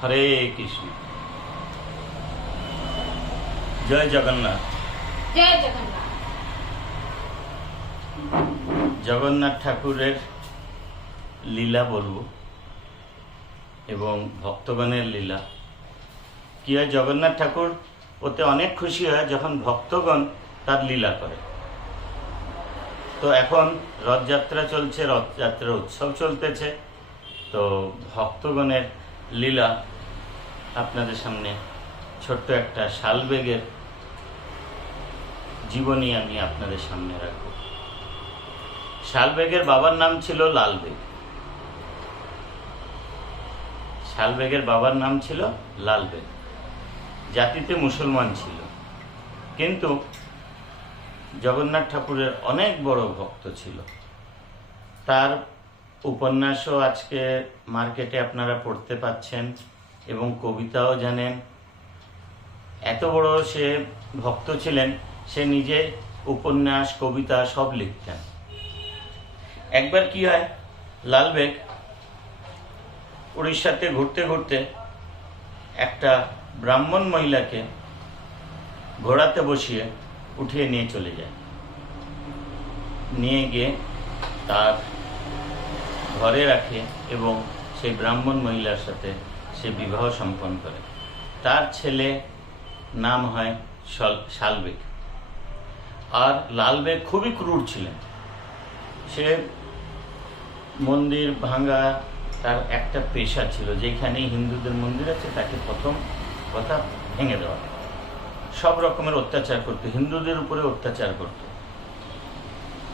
হরে কৃষ্ণ। জয় জগন্নাথ। জয় জগন্নাথ। জগন্নাথ ঠাকুরের লীলা বলবো এবং ভক্তগণের লীলা। কি হয়, জগন্নাথ ঠাকুর ওতে অনেক খুশি হয় যখন ভক্তগণ তার লীলা করে। তো এখন রথযাত্রা চলছে, রথযাত্রার উৎসব চলতেছে, তো ভক্তগণের লীলা আপনাদের সামনে ছোট্ট একটা শালবেগের জীবনী আমি আপনাদের সামনে রাখব। শালবেগের বাবার নাম ছিল লালবেগ। শালবেগের বাবার নাম ছিল লালবেগ। জাতিতে মুসলমান ছিল, কিন্তু জগন্নাথ ঠাকুরের অনেক বড় ভক্ত ছিল। তার উপন্যাসও আজকে মার্কেটে আপনারা পড়তে পাচ্ছেন এবং কবিতাও জানেন। এত বড় সে ভক্ত ছিলেন, সে নিজে উপন্যাস কবিতা সব লিখতেন। একবার কি হয়, লালবেগ উড়িষ্যাতে ঘুরতে ঘুরতে একটা ব্রাহ্মণ মহিলাকে ঘোড়াতে বসিয়ে উঠিয়ে নিয়ে চলে যায়। নিয়ে গিয়ে তার ঘরে রাখে এবং সেই ব্রাহ্মণ মহিলার সাথে সে বিবাহ সম্পন্ন করে। তার ছেলে নাম হয় শালবেগ। আর লালবেগ খুবই ক্রূর ছিলেন। সে মন্দির ভাঙা তার একটা পেশা ছিল। যেখানেই হিন্দুদের মন্দির আছে তাকে প্রথম কথা ভেঙে দেওয়া, সব রকমের অত্যাচার করত, হিন্দুদের উপরে অত্যাচার করত।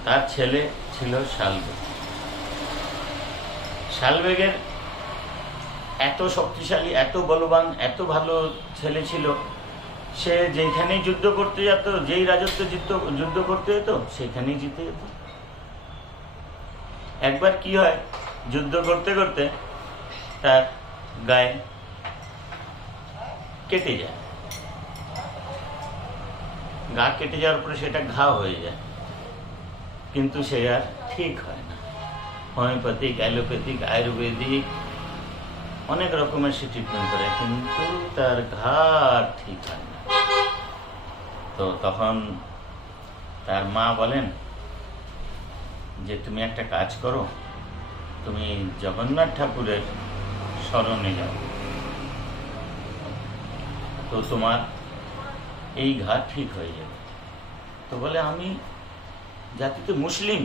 তার ছেলে ছিল শালবেগ। শালবেগের এত শক্তিশালী, এত বলবান, এত ভালো ছেলে ছিল। সে যেখানেই যুদ্ধ করতে যেত, যেই রাজত্বে যুদ্ধ করতে যেত, সেখানেই জিতে যেত। একবার কি হয়, যুদ্ধ করতে করতে তার গায়ে কেটে যায়। গা কেটে যাওয়ার পরে সেটা ঘা হয়ে যায়, কিন্তু সে আর ঠিক হয় না। হোমিওপ্যাথিক, অ্যালোপ্যাথিক, আয়ুর্বেদিক অনেক রকমের সে ট্রিটমেন্ট করে, কিন্তু তার ঘা ঠিক হয় না। তো তখন তার মা বলেন যে তুমি একটা কাজ করো, তুমি জগন্নাথ ঠাকুরের শরণে যাও, তো তোমার এই ঘা ঠিক হয়ে যাবে। তো বলে, আমি জাতিতে মুসলিম,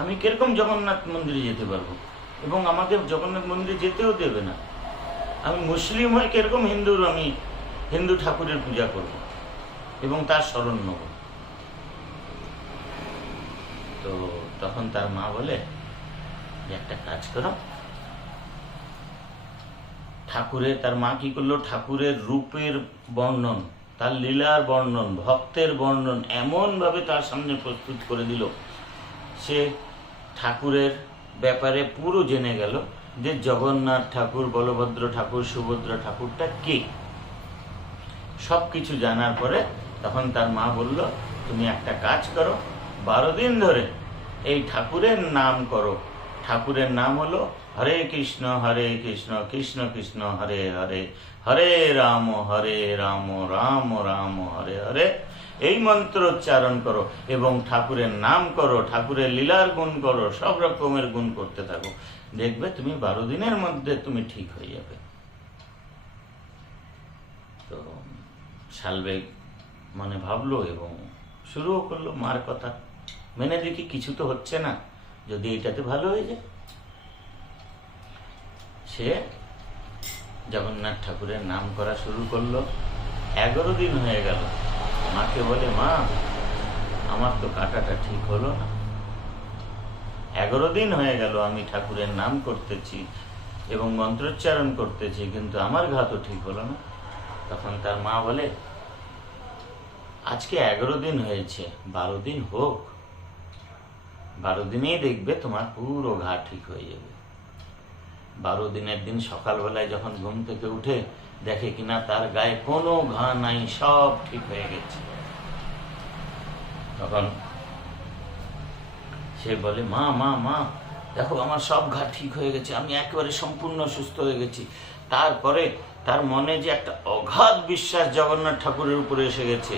আমি কিরকম জগন্নাথ মন্দিরে যেতে পারবো, এবং আমাকে জগন্নাথ মন্দিরে যেতেও দেবে না। আমি মুসলিম হয়ে কিরকম আমি হিন্দু ঠাকুরের পূজা করব এবং তার শরণ নেব। তো তখন তার মা বলে যে একটা কাজ করো, তার মা কি করলো, ঠাকুরের রূপের বর্ণন, তার লীলার বর্ণন, ভক্তের বর্ণন এমন ভাবে তার সামনে প্রস্তুত করে দিল, সে ঠাকুরের ব্যাপারে পুরো জেনে গেল যে জগন্নাথ ঠাকুর, বলভদ্র ঠাকুর, সুভদ্রা ঠাকুরটা কে। সবকিছু জানার পরে তখন তার মা বলল, তুমি একটা কাজ করো, 12 দিন ধরে এই ঠাকুরের নাম করো। ঠাকুরের নাম হলো হরে কৃষ্ণ কৃষ্ণ কৃষ্ণ হরে হরে, হরে রাম রাম রাম হরে হরে। এই মন্ত্র উচ্চারণ করো এবং ঠাকুরের নাম করো, ঠাকুরের লীলার গুণ করো, সব রকমের গুণ করতে থাকো। দেখবে তুমি 12 দিনের মধ্যে তুমি ঠিক হয়ে যাবে। তো শালবেগ মানে ভাবলো এবং শুরুও করলো মার কথা মেনে, দেখি কিছু তো হচ্ছে না, যদি এটাতে ভালো হয়ে যায়। সে জগন্নাথ ঠাকুরের নাম করা শুরু করলো। 11 দিন হয়ে গেল। মাকে বলে, মা আমার তো কাঁটাটা ঠিক হলো না। 11 দিন হয়ে গেল আমি ঠাকুরের নাম করতেছি এবং মন্ত্রোচ্চারণ করতেছি, কিন্তু আমার ঘা তো ঠিক হলো না। তখন তার মা বলে, আজকে 11 দিন হয়েছে, 12 দিন হোক, 12 দিনেই দেখবে তোমার পুরো ঘা ঠিক হয়ে যাবে। 12 দিনের দিন সকালবেলায় যখন ঘুম থেকে উঠে দেখে কিনা তার গায়ে কোনো ঘা নাই, সব ঠিক হয়ে গেছে। তখন সে বলে, মা মা মা দেখো আমার সব ঘা ঠিক হয়ে গেছে, আমি একেবারে সম্পূর্ণ সুস্থ হয়ে গেছি। তারপরে তার মনে যে একটা অগাধ বিশ্বাস জগন্নাথ ঠাকুরের উপরে এসে গেছে।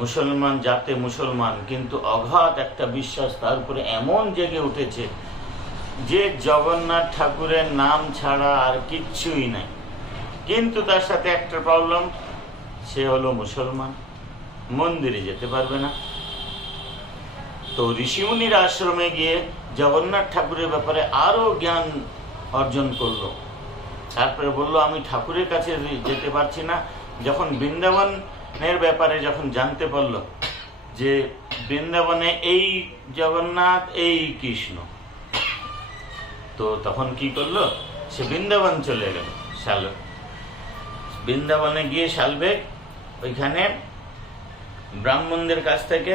মুসলমান জাতে মুসলমান, কিন্তু অগাধ একটা বিশ্বাস তার উপরে এমন জেগে উঠেছে যে জগন্নাথ ঠাকুরের নাম ছাড়া আর কিচ্ছুই নাই। কিন্তু তার সাথে একটা প্রবলেম, সে হলো মুসলমান, মন্দিরে যেতে পারবে না। তো ঋষিমুনির আশ্রমে গিয়ে জগন্নাথ ঠাকুরের ব্যাপারে আরো জ্ঞান অর্জন করলো। তারপরে বলল আমি ঠাকুরের কাছে যেতে পারছি না। যখন বৃন্দাবনের ব্যাপারে যখন জানতে পারলো যে বৃন্দাবনে এই জগন্নাথ এই কৃষ্ণ, তো তখন কি করলো, সে বৃন্দাবন চলে গেল। বৃন্দাবনে গিয়ে শালবেগ ওইখানে ব্রাহ্মণদের কাছ থেকে,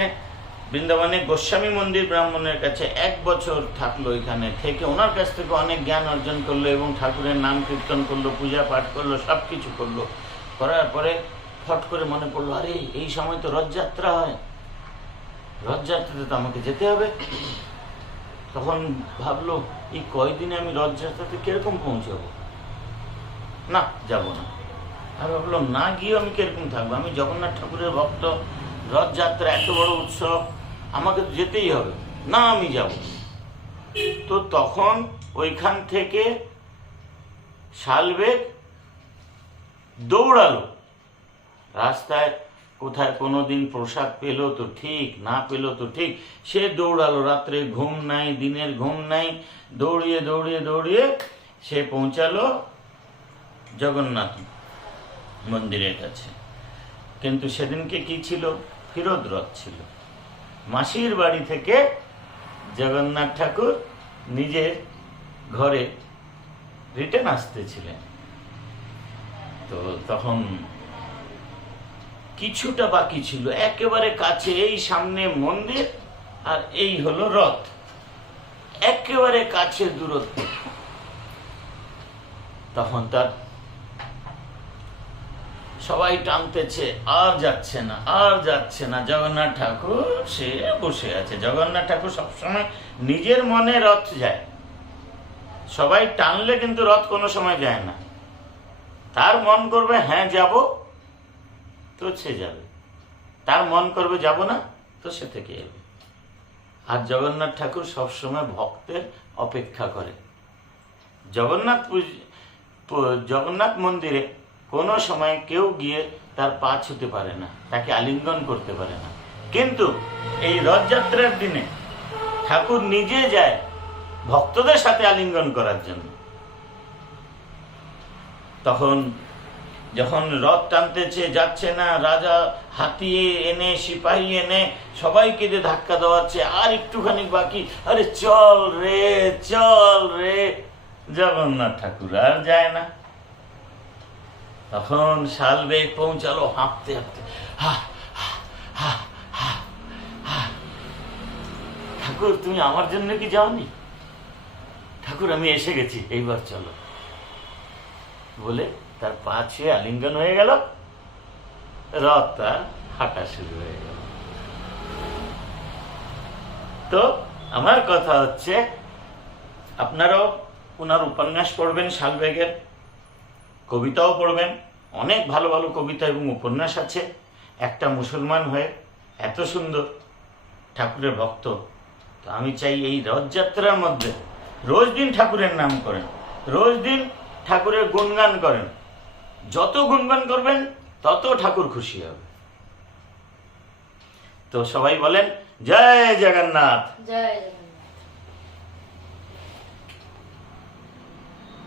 বৃন্দাবনে গোস্বামী মন্দির ব্রাহ্মণের কাছে 1 বছর থাকলো। এখানে থেকে ওনার কাছ থেকে অনেক জ্ঞান অর্জন করলো এবং ঠাকুরের নাম কীর্তন করলো, পূজা পাঠ করলো, সব কিছু করলো। করার পরে ফট করে মনে পড়লো, আরে এই সময় তো রথযাত্রা হয়, রথযাত্রাতে তো আমাকে যেতে হবে। তখন ভাবলো এই কয়দিনে আমি রথযাত্রাতে কিরকম পৌঁছাবো, না যাব না। আমি ভাবলো না গিয়ে আমি কিরকম থাকবো, আমি জগন্নাথ ঠাকুরের ভক্ত, রথযাত্রা এত বড় উৎসব, আমাকে তো যেতেই হবে, না আমি যাব। তো তখন ওইখান থেকে শালবেগ দৌড়ালো রাস্তায়, কোথায় কোনোদিন প্রসাদ পেলো তো ঠিক, না পেলো তো ঠিক, সে দৌড়ালো। রাত্রে ঘুম নাই, দিনের ঘুম নাই, দৌড়িয়ে দৌড়িয়ে দৌড়িয়ে সে পৌঁছালো জগন্নাথ মন্দিরের কাছে। কিন্তু সেদিনকে কি ছিল, ফিরত রথ ছিল। মাসির বাড়ি থেকে জগন্নাথ ঠাকুর নিজের ঘরে রিটার্ন আসতেছিলেন। তো তখন কিছুটা বাকি ছিল, একেবারে কাছে, এই সামনে মন্দির আর এই হলো রথ, একেবারে কাছে দূরত্ব। তখন তার সবাই টানতেছে, আর যাচ্ছে না, আর যাচ্ছে না। জগন্নাথ ঠাকুর সে বসে আছে। জগন্নাথ ঠাকুর সবসময় নিজের মনে রথ যায়, সবাই টানলে কিন্তু রথ কোনো সময় যায় না। তার মন করবে হ্যাঁ যাব, তো সে যাবে। তার মন করবে যাব না, তো সে থেকে যাবে। আর জগন্নাথ ঠাকুর সবসময় ভক্তের অপেক্ষা করে। জগন্নাথ মন্দিরে কোনো সময় কেউ গিয়ে তার পা ছুতে পারে না, তাকে আলিঙ্গন করতে পারে না। কিন্তু এই রথযাত্রার দিনে ঠাকুর নিজে যায় ভক্তদের সাথে আলিঙ্গন করার জন্য। তখন যখন রথ টানতেছে, যাচ্ছে না, রাজা হাতিয়ে এনে, সিপাহী এনে সবাইকে দিয়ে ধাক্কা দেওয়াচ্ছে, আর একটুখানি বাকি, আরে চল রে চল রে। জগন্নাথ ঠাকুর আর যায় না। তখন শালবেগ পৌঁছালো হাঁপতে হাঁপতে, ঠাকুর তুমি আমার জন্য কি যাওনি? ঠাকুর আমি এসে গেছি, এইবার চলো বলে তার পা ছুঁয়ে আলিঙ্গন হয়ে গেল, রথ তার হাঁটা শুরু হয়ে গেল। তো আমার কথা হচ্ছে, আপনারাও ওনার উপন্যাস পড়বেন, শালবেগের কবিতাও পড়বেন, অনেক ভালো ভালো কবিতা এবং উপন্যাস আছে। একটা মুসলমান হয়ে এত সুন্দর ঠাকুরের ভক্ত, তো আমি চাই এই রথযাত্রার মধ্যে রোজ দিন ঠাকুরের নাম করেন, রোজ দিন ঠাকুরের গুণগান করেন। যত গুণগান করবেন তত ঠাকুর খুশি হবে। তো সবাই বলেন জয় জগন্নাথ। জয় জগন্নাথ।